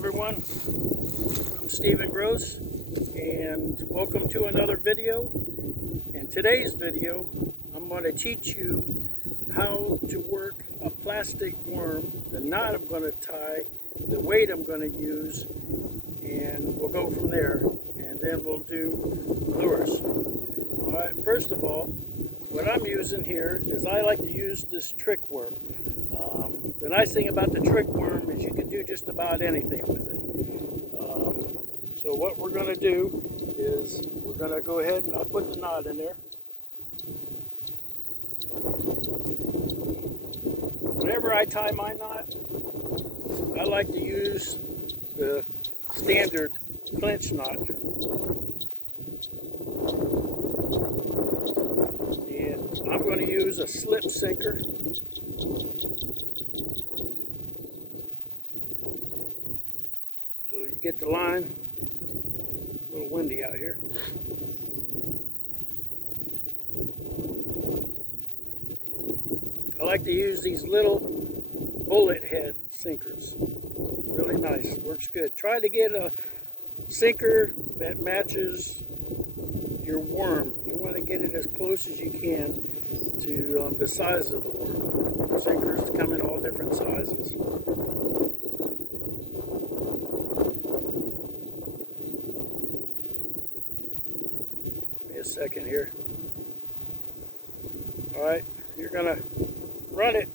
everyone, I'm Stephen Gross and welcome to another video. In today's video I'm going to teach you how to work a plastic worm, the knot I'm going to tie, the weight I'm going to use, and we'll go from there, and then we'll do lures. Alright, first of all, what I'm using here is I like to use this trick worm. The nice thing about the trick worm is you can do just about anything with it. So what we're going to do is we're going to go ahead and I'll put the knot in there. Whenever I tie my knot, I like to use the standard clinch knot. And I'm going to use a slip sinker. Get the line. A little windy out here. I like to use these little bullet head sinkers. Really nice, works good. Try to get a sinker that matches your worm. You want to get it as close as you can to the size of the worm. Sinkers come in all different sizes. A second here. Alright, you're gonna run it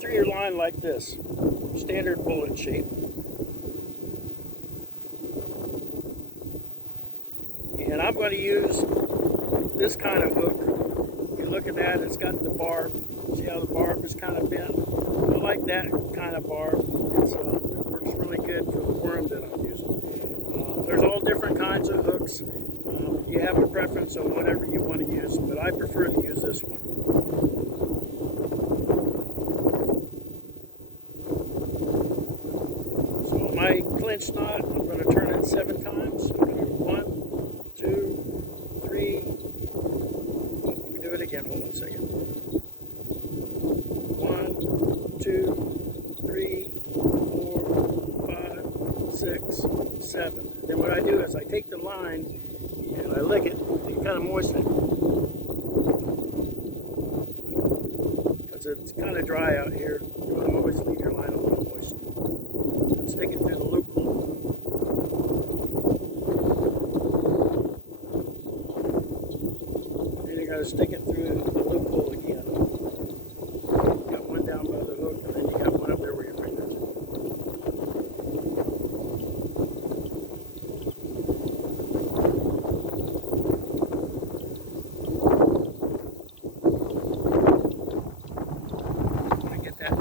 through your line like this, standard bullet shape. And I'm going to use this kind of hook. You look at that, it's got the barb. See how the barb is kind of bent? I like that kind of barb. It works really good for the worm that I'm using. There's all different kinds of hooks. You have a preference on whatever you want to use, but I prefer to use this one. So my clinch knot, I'm going to turn it 7 times. I'm going to do 1, 2, 3. Let me do it again. Hold on a second. 1, 2, 3, 4, 5, 6, 7. Then what I do is I take the line and I lick it and kind of moisten it, because it's kind of dry out here. You want to always leave your line a little moist and stick it through the loophole. Then you got to stick it through the loophole again. You got one down by the hook, and then you got one up there where your fingers.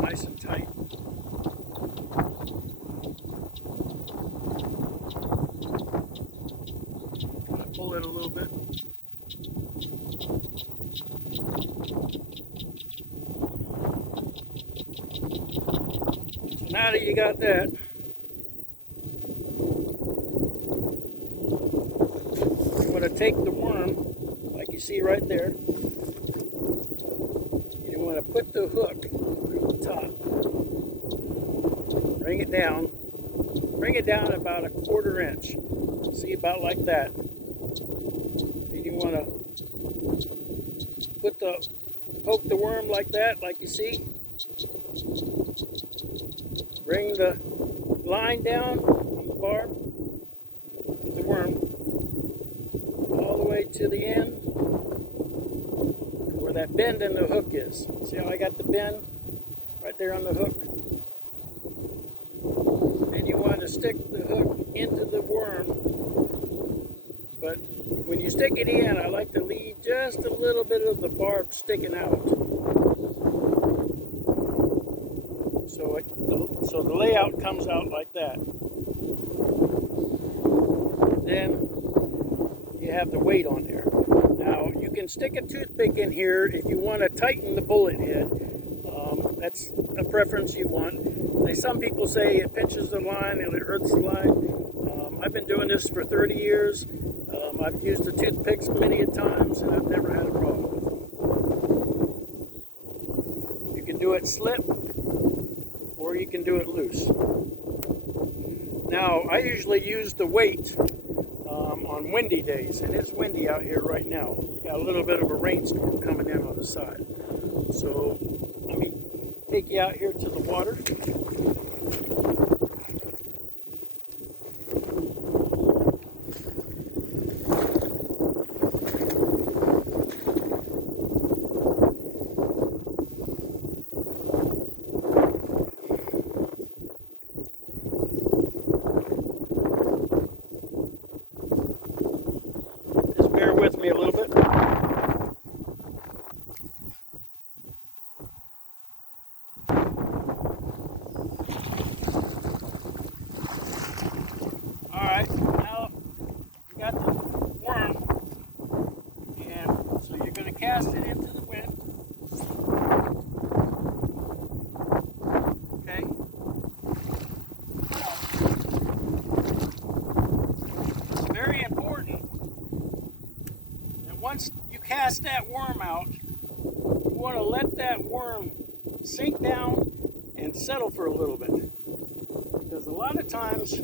Nice and tight. I'll pull it a little bit. So now that you got that, I'm going to take the worm, like you see right there. You want to put the hook through the top. Bring it down about 1/4 inch. See, about like that. And you want to poke the worm like that, like you see. Bring the line down on the barb with the worm all the way to the end where that bend in the hook is. See how I got the bend right there on the hook? And you want to stick the hook into the worm, but when you stick it in, I like to leave just a little bit of the barb sticking out. So the layout comes out like that. Then you have the weight on there. Now you can stick a toothpick in here if you want to tighten the bullet head. That's a preference you want. Some people say it pinches the line and it hurts the line. I've been doing this for 30 years. I've used the toothpicks many a times and I've never had a problem with them. You can do it slip or you can do it loose. Now, I usually use the weight on windy days, and it's windy out here right now. We got a little bit of a rainstorm coming in on the side. So let me take you out here to the water. Bear with me a little bit. Alright, now you got the worm, and so you're going to cast it into the wind. Okay? It's very important. Once you cast that worm out, you want to let that worm sink down and settle for a little bit. Because a lot of times,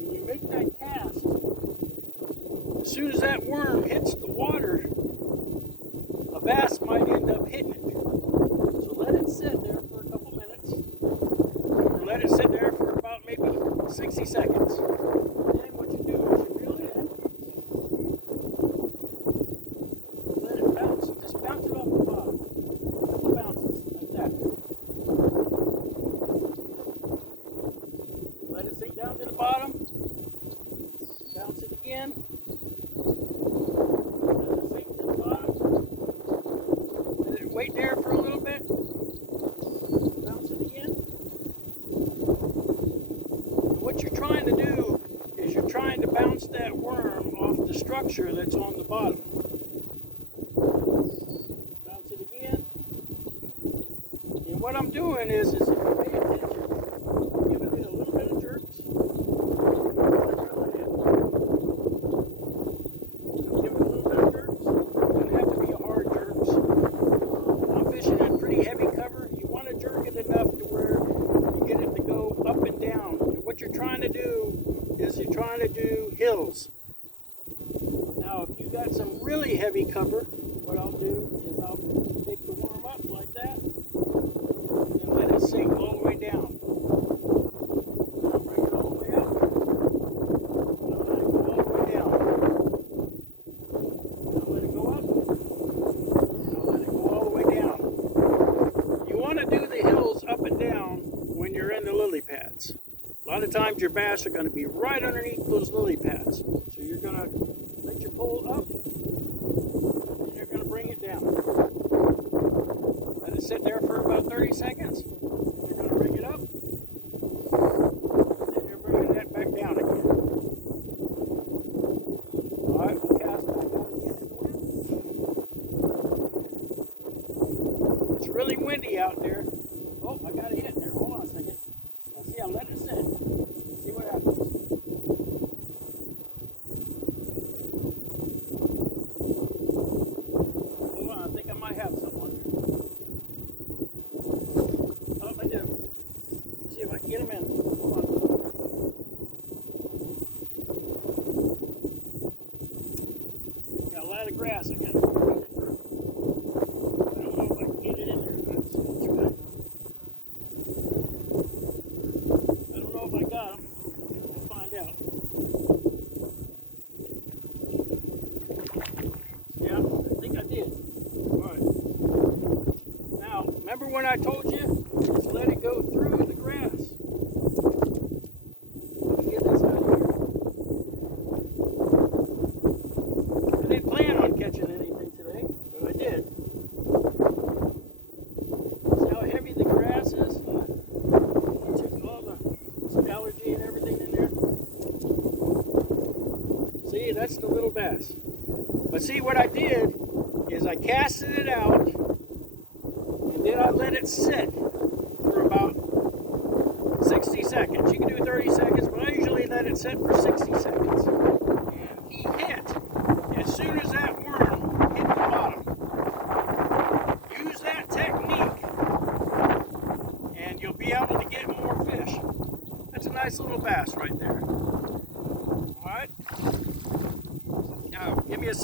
when you make that cast, as soon as that worm hits the water, a bass might end up hitting it. So let it sit there for a couple minutes, or let it sit there for about maybe 60 seconds. And then what you do is you reel it in. Just bounce it off the bottom. Couple bounces, like that. Let it sink down to the bottom. Bounce it again. Let it sink to the bottom. Let it wait there for a little bit. Bounce it again. And what you're trying to do is you're trying to bounce that worm off the structure that's on the bottom. What I'm doing is if you pay attention, I'm giving it a little bit of jerks. I'm giving it a little bit of jerks. It doesn't have to be a hard jerks. I'm fishing in pretty heavy cover. You want to jerk it enough to where you get it to go up and down. And what you're trying to do is you're trying to do hills. Now, if you got some really heavy cover, what I'll do is I'll take the worm up like that. Let it sink all the way down. Now bring it all the way up. Now let it go all the way down. Now let it go up. Now let it go all the way down. You want to do the hills up and down when you're in the lily pads. A lot of times your bass are going to be right underneath those lily pads. So you're going to let your pole up and you're going to bring it down. Let it sit there for about 30 seconds. And you're going to bring it up. Then you're bringing that back down again. Alright, we'll cast back out again in the wind. It's really windy out there. Oh, I got a hit there. Hold on a second. Now see, I'll let it sit. See what happens. Hold on, I think I might have something on here. Oh, I do. Let's see if I can get him in. Hold on. Got a lot of grass I got to get through. I don't know if I can get it in there. Let's try. I don't know if I got him. We'll find out. Yeah, I think I did. Alright. Now, remember when I told you? Just let it go through the grass. Let me get this out of here. I didn't plan on catching anything today, but I did. See how heavy the grass is? I took all the allergy and everything in there. See, that's the little bass. But see, what I did is I casted it out, and then I let it sit for about 60 seconds. You can do 30 seconds, but I usually let it sit for 60 seconds. And he hit as soon as that worm hit the bottom. Use that technique, and you'll be able to get more fish. That's a nice little bass right there.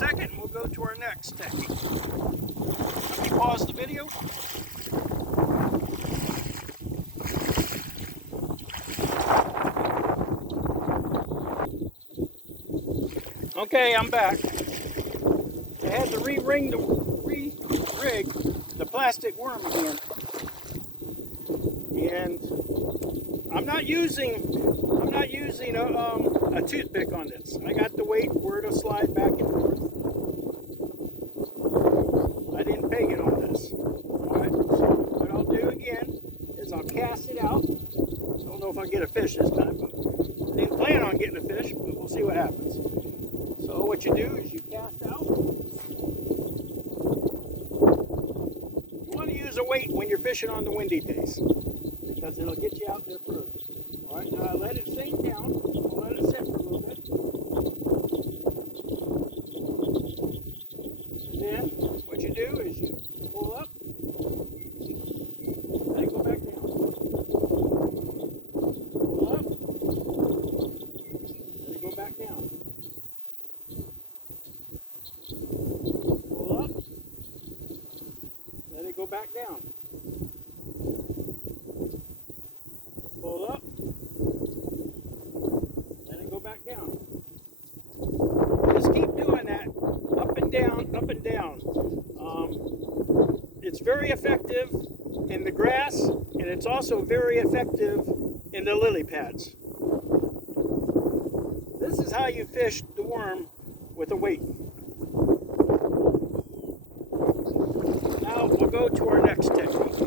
second and we'll go to our next technique. Let me pause the video. Okay, I'm back. I had to re-rig the plastic worm again. And I'm not using a toothpick on this. I got the weight where it'll slide back and forth. I didn't peg it on this. Alright, so what I'll do again is I'll cast it out. I don't know if I'll get a fish this time, but I didn't plan on getting a fish, but we'll see what happens. So what you do is you cast out. You want to use a weight when you're fishing on the windy days, because it'll get you out there further. Alright, now I let it sink down. I'll let it sit for a little bit. And then what you do is you pull up, let it go back down. Pull up, let it go back down. Pull up, let it go back down. Pull up, let it go back down. Just keep doing that, up and down, up and down. It's very effective in the grass, and it's also very effective in the lily pads. This is how you fish the worm with a weight. Now we'll go to our next technique.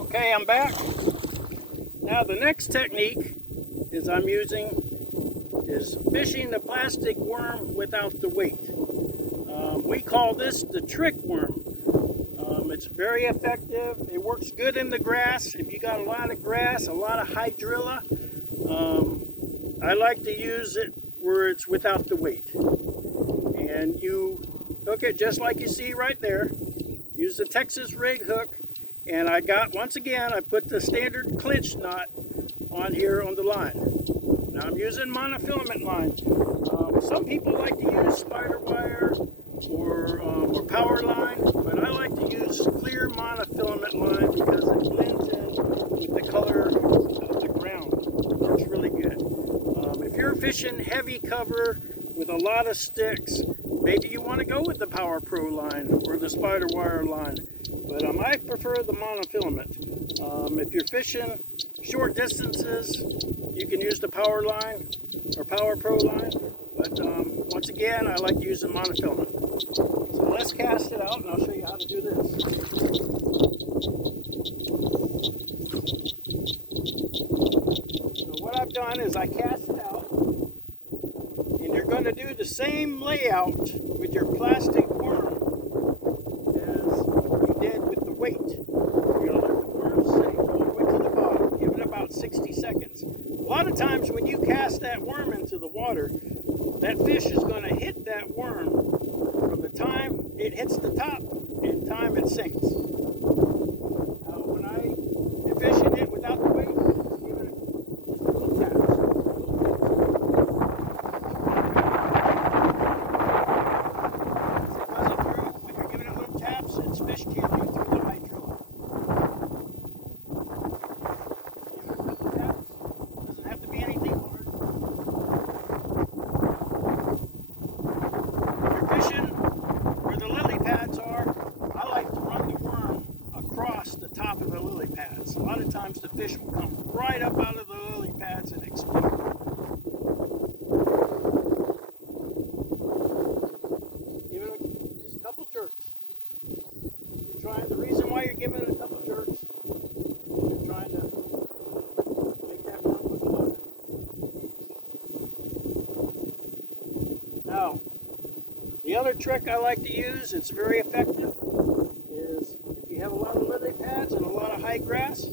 Okay, I'm back. Now the next technique I'm using is fishing the plastic worm without the weight. We call this the trick worm. It's very effective. It works good in the grass. If you got a lot of grass, a lot of hydrilla, I like to use it where it's without the weight. And you hook it just like you see right there. Use the Texas rig hook. And I once again, I put the standard clinch knot on here on the line. Now I'm using monofilament line. Some people like to use spider wire or power line, but I like to use clear monofilament line because it blends in with the color of the ground. It works really good. If you're fishing heavy cover with a lot of sticks, maybe you want to go with the Power Pro line or the spider wire line. But I prefer the monofilament. If you're fishing short distances, you can use the Power line or Power Pro line. But once again, I like to use the monofilament. So let's cast it out and I'll show you how to do this. So what I've done is I cast it out. And you're going to do the same layout with your plastic worm with the weight. You're going to let the worm sink all the way to the bottom. Give it about 60 seconds. A lot of times when you cast that worm into the water, that fish is going to hit that worm from the time it hits the top and time it sinks. When I am fishing it without the weight, just give it just a little tap. When you're giving it little taps, it's fish tearing through the hydrilla. Give it a couple taps. Doesn't have to be anything hard. If you're fishing where the lily pads are, I like to run the worm across the top of the lily pads. A lot of times the fish will come right up out of the lily pads and explode. Give it just a couple jerks. The reason why you're giving it a couple jerks is you're trying to make that worm look alive. Now, the other trick I like to use, it's very effective, is if you have a lot of lily pads and a lot of high grass,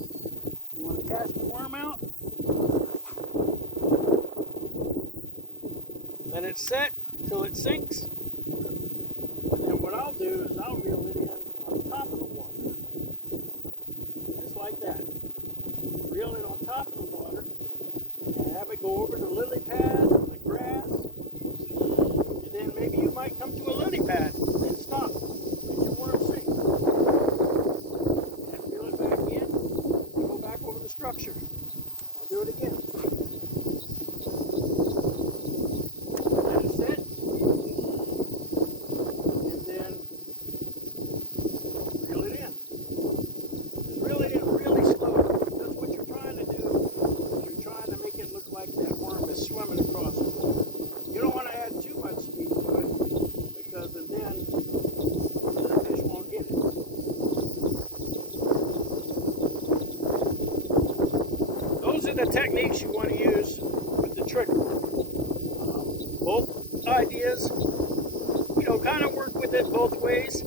you want to cast your worm out, let it set till it sinks, and then what I'll do are the techniques you want to use with the trick worm. Both ideas, kind of work with it both ways.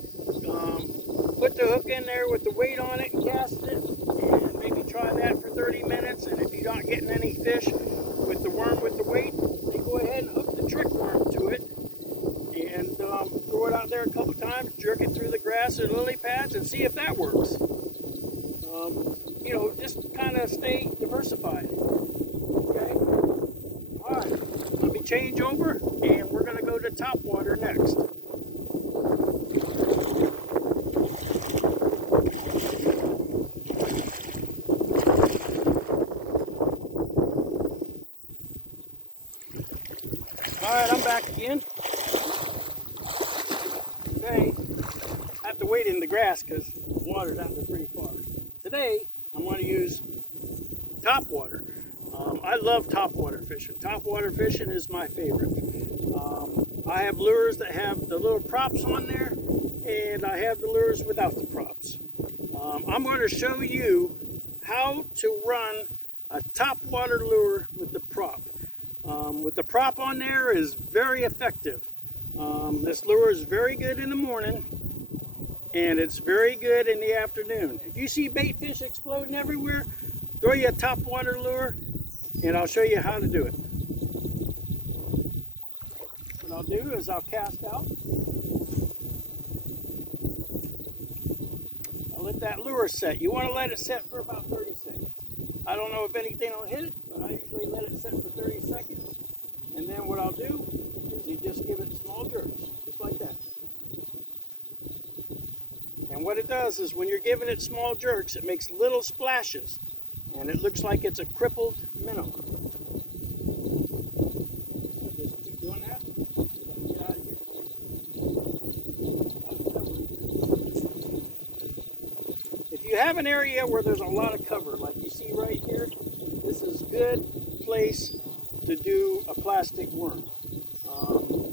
Put the hook in there with the weight on it and cast it, and maybe try that for 30 minutes. And if you're not getting any fish with the worm with the weight, then go ahead and hook the trick worm to it and throw it out there a couple times, jerk it through the grass or lily pads and see if that works. Just kind of stay diversified. Okay? All right, let me change over and we're going to go to top water next. Alright, I'm back again. Today, I have to wade in the grass because the water's out there pretty far. Today, I'm going to use top water. I love top water fishing. Top water fishing is my favorite. I have lures that have the little props on there, and I have the lures without the props. I'm going to show you how to run a top water lure with the prop. With the prop on there is very effective. This lure is very good in the morning and it's very good in the afternoon. If you see bait fish exploding everywhere, throw you a top water lure and I'll show you how to do it. What I'll do is I'll cast out. I'll let that lure set. You want to let it set for about 30 seconds. I don't know if anything will hit it, but I usually let it set for 30 seconds. And then what I'll do is you just give it small jerks, just like that. And what it does is when you're giving it small jerks, it makes little splashes. And it looks like it's a crippled minnow. So just keep doing that. Get out of here. If you have an area where there's a lot of cover, like you see right here, this is a good place to do a plastic worm.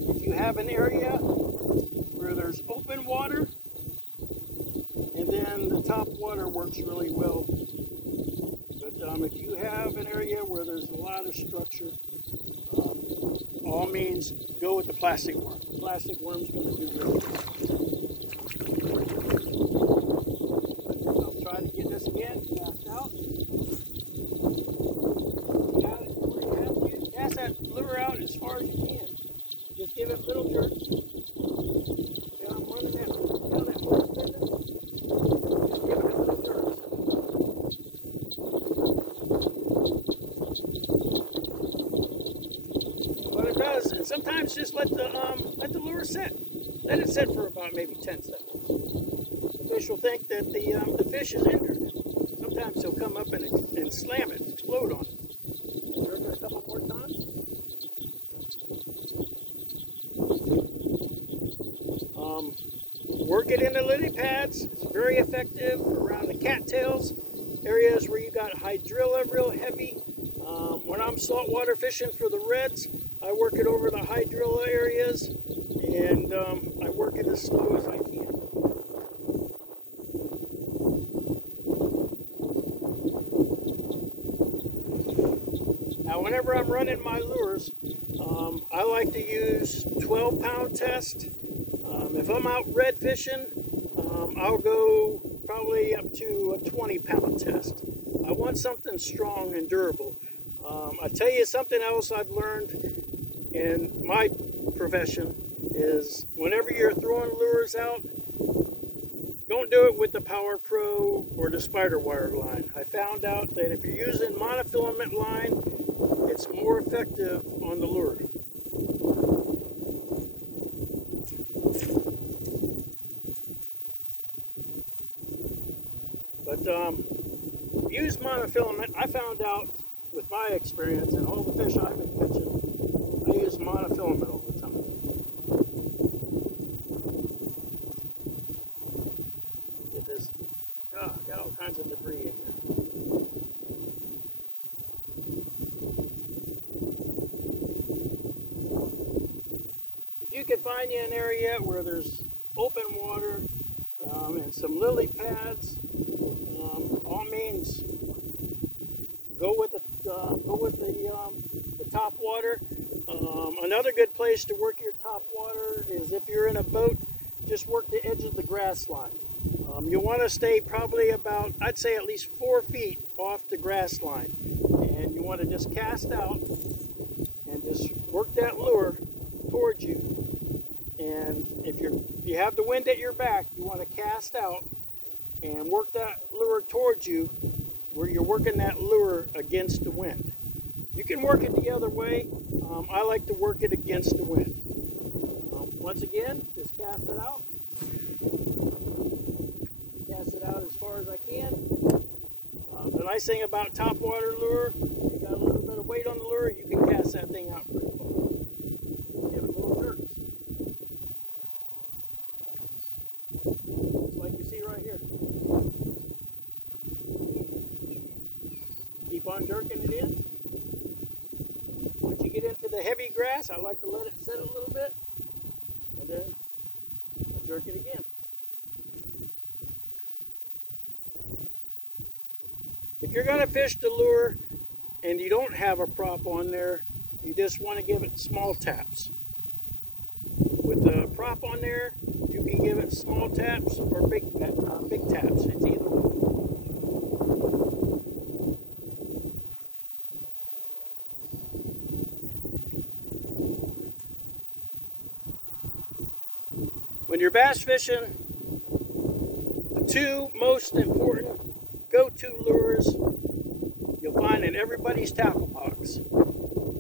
If you have an area where there's open water, and then the top water works really well. But if you have an area where there's a lot of structure, all means go with the plastic worm. The plastic worm's going to do really well. I'll try to get this again, cast out. Got it where you have to. Cast that lure out as far as you can. Just give it little jerks. See how I'm running that, see how that worm's bending? Just give it little jerks. What it does, and sometimes just let the lure set. Let it sit for about maybe 10 seconds. The fish will think that the fish is injured. Sometimes he'll come up and slam it, explode on it. Jerk it a couple more times. Work it in the lily pads. It's very effective around the cattails, areas where you got hydrilla real heavy. When I'm saltwater fishing for the reds, I work it over the hydrilla areas, and I work it as slow as I can. Now, whenever I'm running my lures, I like to use 12-pound test. If I'm out red fishing, I'll go probably up to a 20-pound test. I want something strong and durable. I tell you something else I've learned in my profession is whenever you're throwing lures out, don't do it with the Power Pro or the spider wire line. I found out that if you're using monofilament line, it's more effective on the lure. But use monofilament. I found out with my experience and all the fish I've been catching, I use monofilament all the time. Let me get this. Oh, I got all kinds of debris in here. If you can find you an area where there's open water and some lily pads, all means go with the the top water. Another good place to work your top water is if you're in a boat, just work the edge of the grass line. You want to stay probably about, I'd say at least 4 feet off the grass line. And you want to just cast out and just work that lure towards you. And if you have the wind at your back, you want to cast out and work that lure towards you where you're working that lure against the wind. You can work it the other way. I like to work it against the wind. Once again, just cast it out. Cast it out as far as I can. The nice thing about topwater lure, you got a little bit of weight on the lure, you can cast that thing out pretty far. Give it little jerks. Just like you see right here. Keep on jerking it in. Once you get into the heavy grass, I like to let it sit a little bit, and then I'll jerk it again. If you're going to fish the lure and you don't have a prop on there, you just want to give it small taps. With the prop on there, you can give it small taps or big taps. It's either one. When you're bass fishing, the two most important go-to lures you'll find in everybody's tackle box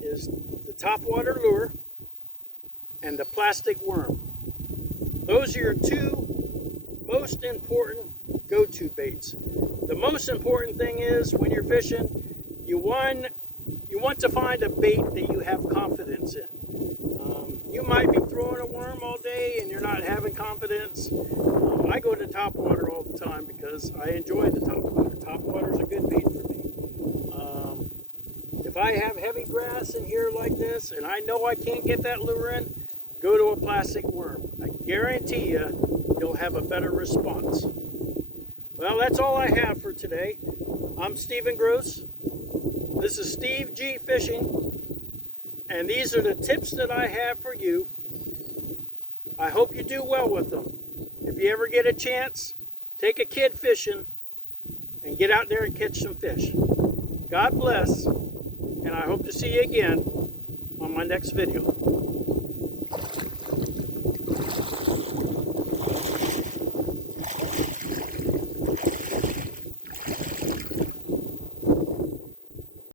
is the topwater lure and the plastic worm. Those are your two most important go-to baits. The most important thing is when you're fishing, you want to find a bait that you have confidence in. You might be throwing a worm all day and you're not having confidence. I go to topwater all the time because I enjoy the topwater. Topwater's a good bait for me. If I have heavy grass in here like this and I know I can't get that lure in, go to a plastic worm. I guarantee you'll have a better response. Well, that's all I have for today. I'm Stephen Gross. This is Steve G Fishing. And these are the tips that I have for you. I hope you do well with them. If you ever get a chance, take a kid fishing and get out there and catch some fish. God bless, and I hope to see you again on my next video.